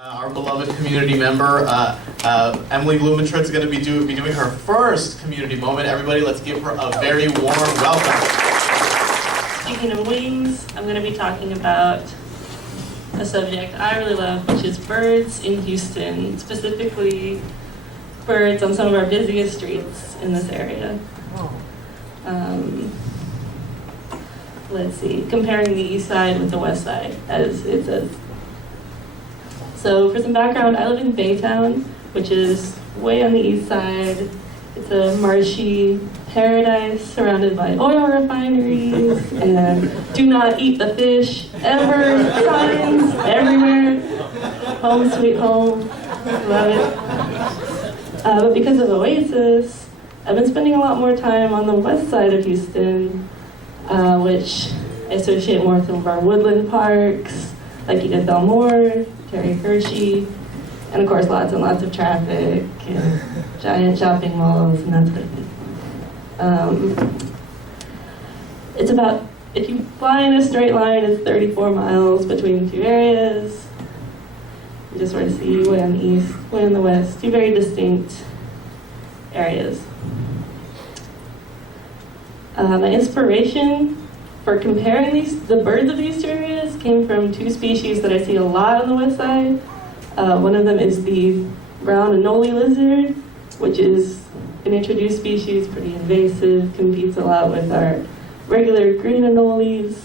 Our beloved community member, Emily Blumentritt, is going to be doing her first community moment. Everybody, let's give her a very warm welcome. Speaking of wings, I'm going to be talking about a subject I really love, which is birds in Houston, specifically birds on some of our busiest streets in this area. Let's see, comparing the east side with the west side, as it says. So for some background, I live in Baytown, which is way on the east side. It's a marshy paradise surrounded by oil refineries and do not eat the fish ever signs everywhere. Home sweet home, love it. But because of Oasis, I've been spending a lot more time on the west side of Houston, which I associate more with some of our woodland parks, like Edith Elmore, Terry Hershey, and of course lots and lots of traffic and giant shopping malls and that sort of thing. It's about, if you fly in a straight line, it's 34 miles between the two areas. You just sort of see way on the east, way on the west, two very distinct areas. My inspiration for comparing the birds of these two areas came from two species that I see a lot on the west side. One of them is the brown anole lizard, which is an introduced species, pretty invasive, competes a lot with our regular green anoles.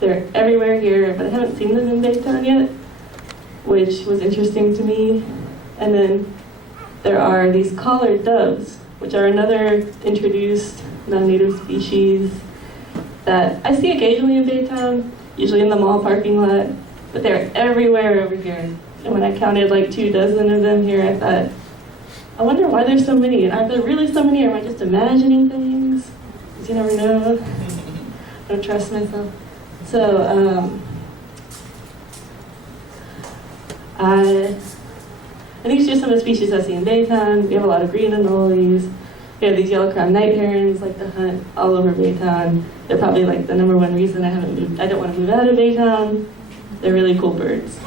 They're everywhere here, but I haven't seen them in Baytown yet, which was interesting to me. And then there are these collared doves, which are another introduced non-native species that I see occasionally in Baytown, usually in the mall parking lot, but they're everywhere over here. And when I counted like 24 of them here, I thought, I wonder why there's so many. And are there really so many, or am I just imagining things? Because you never know. I don't trust myself. So, and these are just some of the species I see in Baytown. We have a lot of green anoles. We have these yellow-crowned night herons like to hunt all over Baytown. They're probably like the #1 reason I don't want to move out of Baytown. They're really cool birds.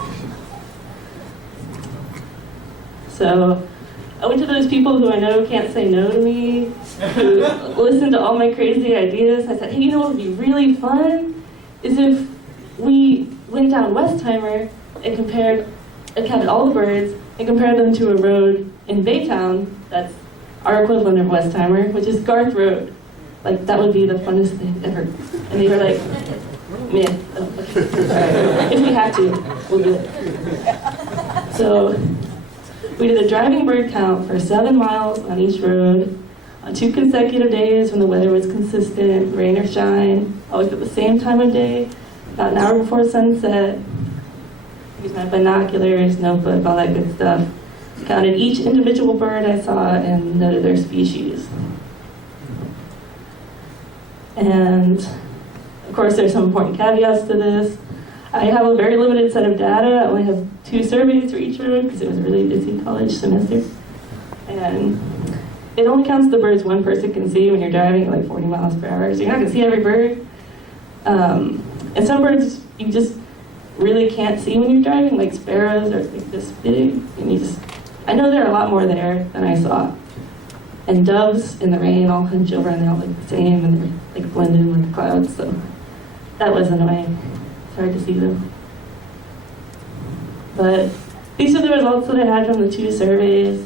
So I went to those people who I know can't say no to me, who listen to all my crazy ideas. I said, hey, you know what would be really fun? Is if we went down Westheimer and counted all the birds and compared them to a road in Baytown that's our equivalent of Westheimer, which is Garth Road. Like, that would be the funnest thing ever. And they were like, man, okay. If we have to, we'll do it. So we did a driving bird count for 7 miles on each road, on 2 consecutive days when the weather was consistent, rain or shine, always at the same time of day, about an hour before sunset. Used my binoculars, notebook, all that good stuff. Counted each individual bird I saw and noted their species. And of course there's some important caveats to this. I have a very limited set of data. I only have 2 surveys for each road because it was a really busy college semester. And it only counts the birds one person can see when you're driving at like 40 miles per hour. So you're not gonna see every bird. And some birds you just really can't see when you're driving, like sparrows are like this big, and I know there are a lot more there than I saw. And doves in the rain all hunch over and they all look the same and they're like blended in with the clouds, so that was annoying. It's hard to see them. But these are the results that I had from the 2 surveys.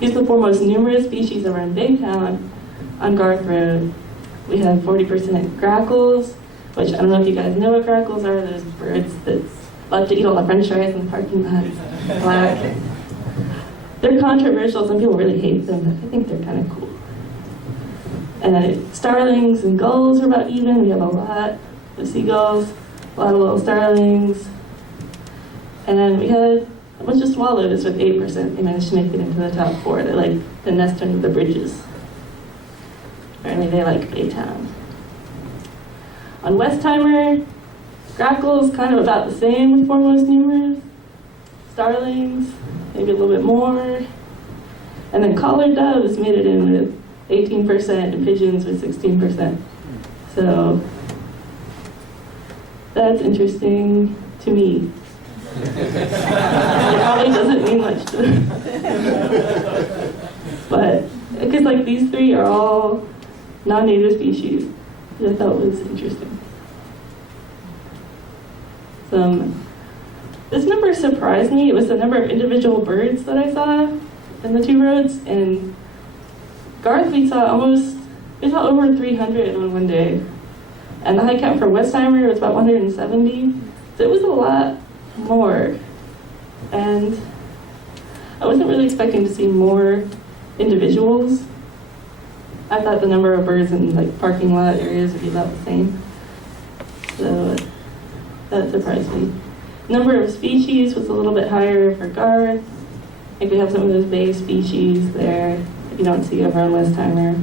These are the 4 most numerous species that were in Baytown on Garth Road. We have 40% grackles, which I don't know if you guys know what grackles are. Those birds that love to eat all the french fries in the parking lot. Black. They're controversial. Some people really hate them, but I think they're kind of cool. And starlings and gulls are about even. We have a lot of seagulls, a lot of little starlings. And we had a bunch of swallows with 8%. They managed to make it into the top 4. They like to nest under the bridges. Apparently they like Baytown. On Westheimer, grackles kind of about the same with 4 most numerous. Starlings, maybe a little bit more. And then collared doves made it in with 18% and pigeons with 16%. So that's interesting to me. It probably doesn't mean much to them. But, because like these three are all non-native species, which I thought was interesting. This number surprised me. It was the number of individual birds that I saw in the two roads. And Garth, we saw over 300 on one day. And the high count for Westheimer was about 170. So it was a lot more. And I wasn't really expecting to see more individuals. I thought the number of birds in like parking lot areas would be about the same. So that surprised me. Number of species was a little bit higher for Garth. I think we have some of those bay species there that you don't see over on Westheimer.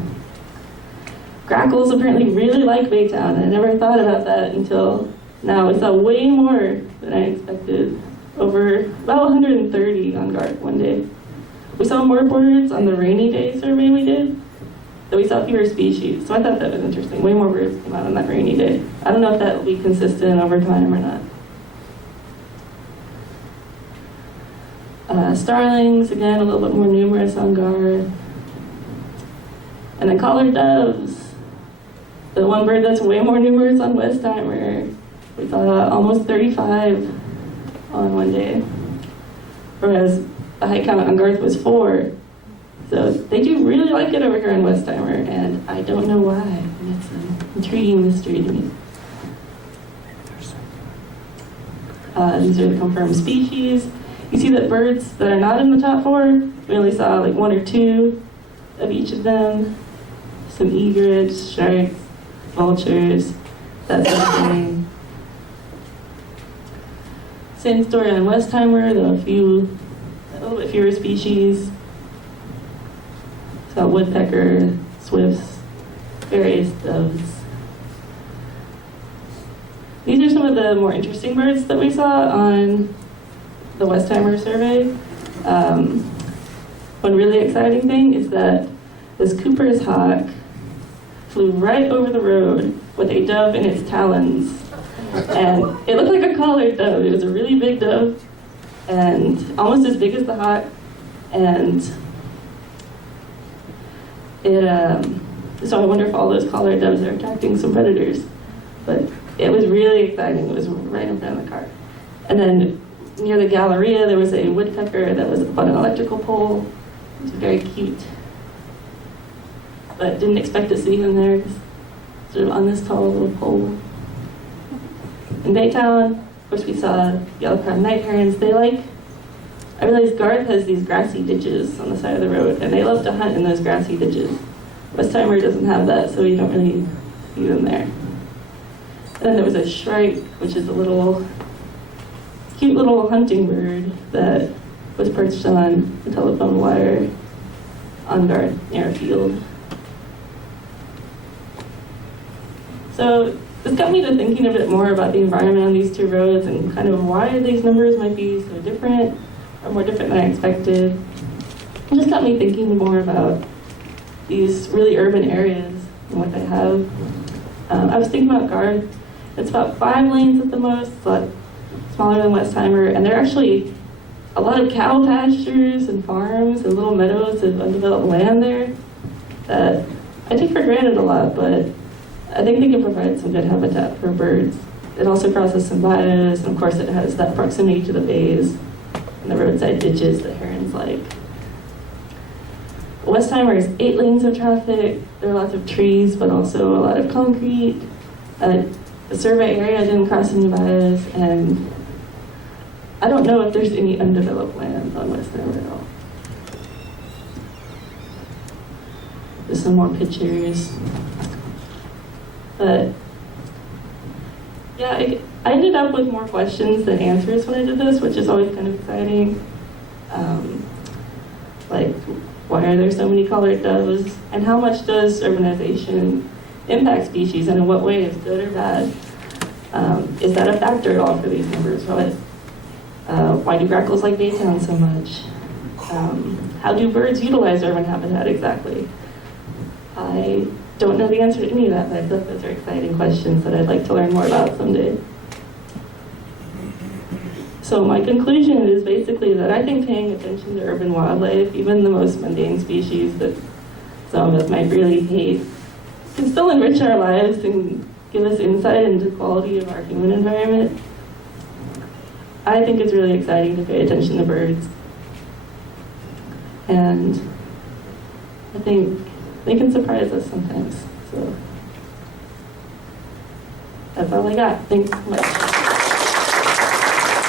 Grackles apparently really like Baytown. I never thought about that until now. We saw way more than I expected. Over about 130 on Garth one day. We saw more birds on the rainy day survey we did, but we saw fewer species. So I thought that was interesting. Way more birds came out on that rainy day. I don't know if that will be consistent over time or not. Starlings, again, a little bit more numerous on Garth. And then collared doves. The one bird that's way more numerous on Westheimer. We saw almost 35 on one day. Whereas the high count on Garth was 4. So they do really like it over here on Westheimer, and I don't know why. And it's an intriguing mystery to me. These are the confirmed species. You see that birds that are not in the top 4, we only saw like 1 or 2 of each of them. Some egrets, sharks, vultures, that sort of thing. Same story on Westheimer, though a little bit fewer species. So woodpecker, swifts, various doves. These are some of the more interesting birds that we saw on the Westheimer survey. One really exciting thing is that this Cooper's hawk flew right over the road with a dove in its talons. And it looked like a collared dove. It was a really big dove, and almost as big as the hawk. And so I wonder if all those collared doves are attracting some predators. But it was really exciting. It was right in front of the car. And then near the Galleria, there was a woodpecker that was up on an electrical pole. It was very cute. But didn't expect to see him there, sort of on this tall little pole. In Baytown, of course, we saw yellow-crowned night herons. I realized Garth has these grassy ditches on the side of the road, and they love to hunt in those grassy ditches. Westheimer doesn't have that, so you don't really see them there. And then there was a shrike, which is a cute little hunting bird that was perched on a telephone wire on Garth near a field. So this got me to thinking a bit more about the environment on these two roads and kind of why these numbers might be so different, or more different than I expected. It just got me thinking more about these really urban areas and what they have. I was thinking about Garth. It's about 5 lanes at the most, it's a lot smaller than Westheimer, and there are actually a lot of cow pastures and farms and little meadows of undeveloped land there that I take for granted a lot, but I think they can provide some good habitat for birds. It also crosses some bayous, and of course it has that proximity to the bays and the roadside ditches that herons like. Westheimer is 8 lanes of traffic. There are lots of trees, but also a lot of concrete. The survey area didn't cross any bayous, and I don't know if there's any undeveloped land on Westheimer at all. There's some more pictures. But yeah, I ended up with more questions than answers when I did this, which is always kind of exciting. Like, why are there so many collared doves? And how much does urbanization impact species, and in what way, is good or bad? Is that a factor at all for these numbers? Why do grackles like Baytown so much? How do birds utilize urban habitat exactly? I don't know the answer to any of that, but I thought those are exciting questions that I'd like to learn more about someday. So my conclusion is basically that I think paying attention to urban wildlife, even the most mundane species that some of us might really hate, can still enrich our lives and give us insight into the quality of our human environment. I think it's really exciting to pay attention to birds. And I think they can surprise us sometimes. So that's all I got. Thanks so much.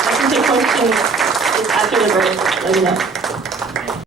I can take questions after the break. Let me know.